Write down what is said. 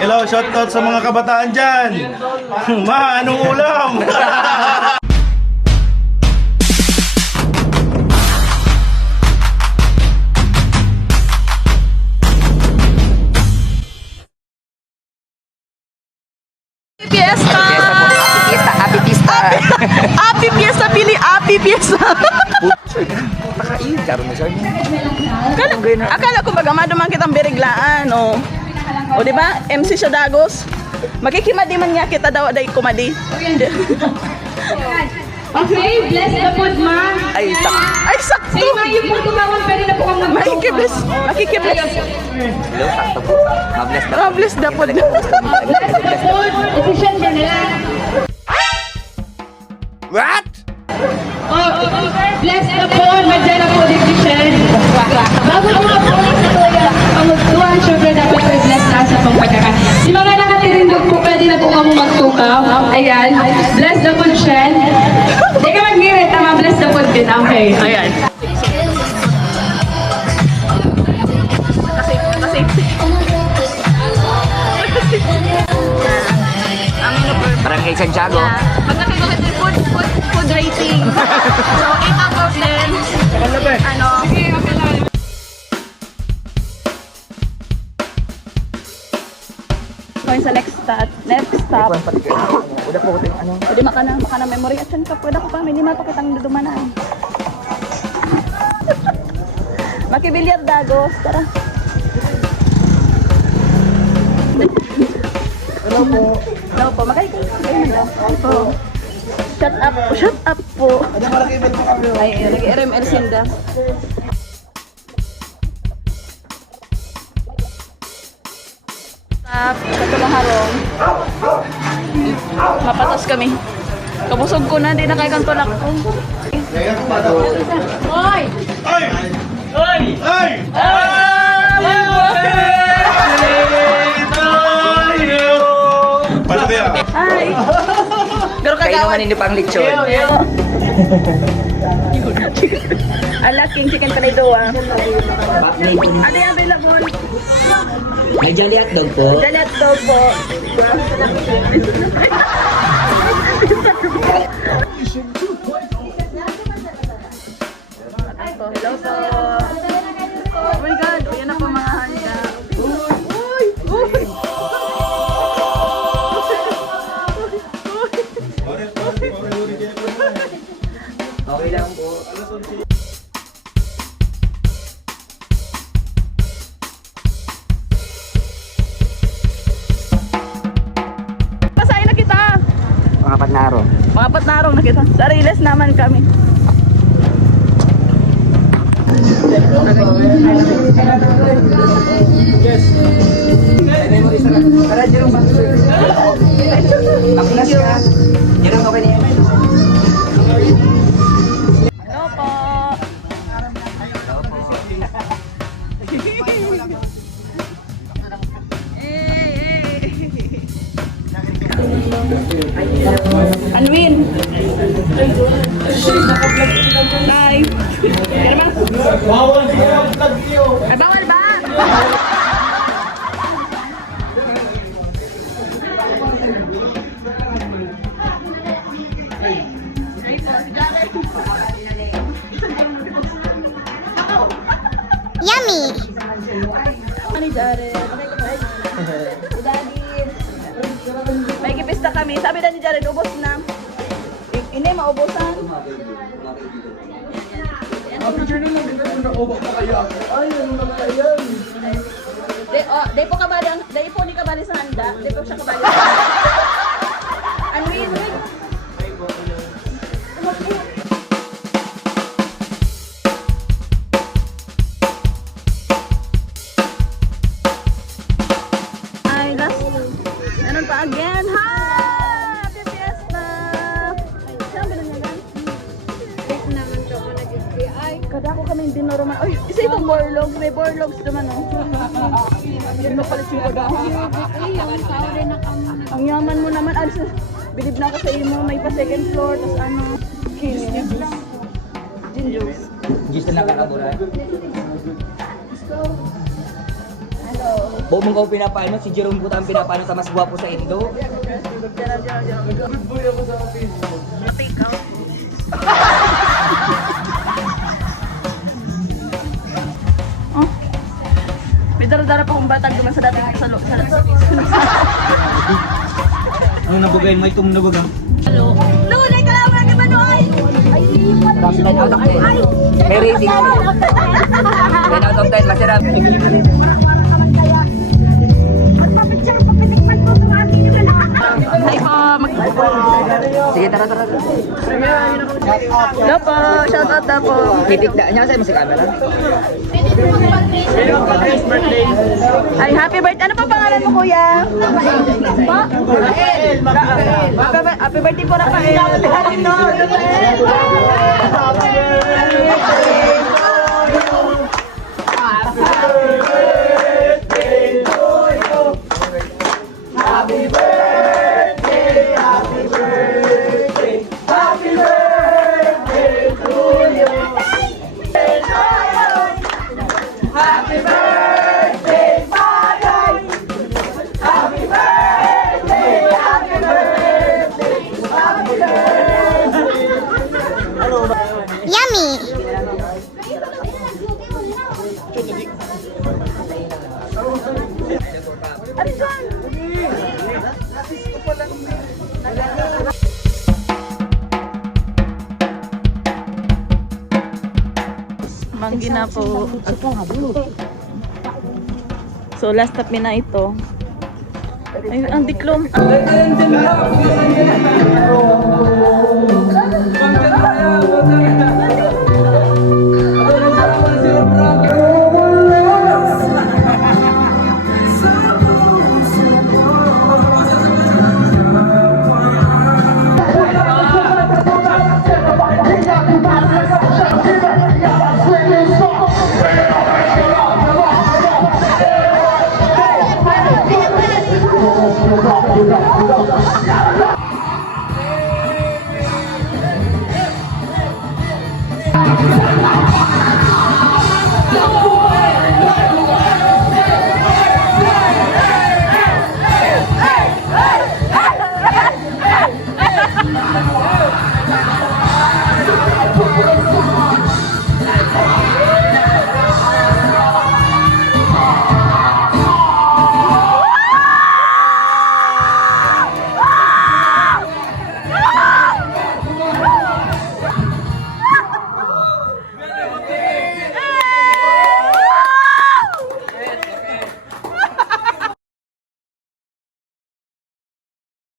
Hello, shoutout sa mga kabataan dyan. Ma, anong ulam? Fiesta! Happy Fiesta! Happy Fiesta, Pili! Happy Fiesta! Pakain, karoon mo siya. Akala ko baga maduman kitang biriglaan, o. O, di ba? MC siya Dagos. Makikimadi man niya kita daw day kumadi. Okay, bless the food, ma'am. Ay, Ay, sakto! Sige, ma'am, yung po tumawag, pwede na po kang mag-bless. Makikibless. Makikibless. hello, sakto po. Mabless na. Robles na po. Bless the food. Efficient din nila. What? Oh, bless the food. Madyan na po efficient. Bago po na po sa tuya, pamugtuhan, syempre dapat i-bless na sa pangpagkakan. Yung mga nakatirindog po, pwede na po kamo magtukaw. Ayan. Bless the food, Shen. Hindi ka mag-ngirit, tama, bless the food din. Okay. Ayan. Kasi. Barangay Santiago. Pag nakikita yung food rating. So, 8 out of 10. Ano? Going sa next stop. Udah po ito yung ano. Pwede makana memory at ka. Pwede ko pa, hindi mapakitang dudumanan. Makibilyar Dagos, tara. Hello po. Hello po, ayun na. Oh. Shut up po. Ano malaki event po kami? Ay, nag-RML Sinda. Sa Tulangharong. Mapatas kami. Kabusog ko na, di na kaya kang tulak ko. Hoy! Ay! Ay! Ay! Paano kaya? Hi! Garo Kayo kagawan. naman hindi pang lechon. Alaking chicken palaidoa. Ano yung available? May jolly hotdog po. Dalat dog po. Hello po. Oh my God, yan na po mga handa. Uy! Uy! Okay lang po. Pasahin na kita. Mga patnaro. Mga patnarong na kita. Sariles naman kami. Para Jerome ba? Papilas ka. Jerome, okay na yan. Hello po. Anwin. Live. Kaya ba? Bawal siya ang vlog niyo. Ay, bawal ba? Yummy! Ani Jared. Daddy. May kipista kami. Sabi na ni Jared, ubos na. Ini maubusan. Di po kabali di po ni kabali sa handa. Di po siya kabali. Anwin. Ay, last. Ganun pa again. Happy Fiesta! Saan ba nanyagan? Kada ako kami hindi normal. Uy, isa itong borlogs. May borlogs naman, oh. Hindi mo palit yung kada. Ang yaman mo naman. Alis, bilib na ako sa imo. May pa second floor. Tapos ano. Gin juice. Gusto na kakaburan. Hello Buo mong ko pinapaano, si Jerome Guta ang pinapaano sa mas gwapo sa Indo. Oh. May dara-dara pa akong batang duman sa dating sa loob. Ano nabagayin mo itong nabagang? Lunay ka lang mga kabanoy! From 10 out of 10. May rating. 10 out of 10, masarap. Hi po! Sige, tara. Hello po! Shout out na po! Titigda niya sa'yo mo sa camera. Ay, happy birthday! Ano pa pangalan mo, kuya? Happy birthday po, Rafael! Manggi na po. So last stop na ito. Ay, ang diklom.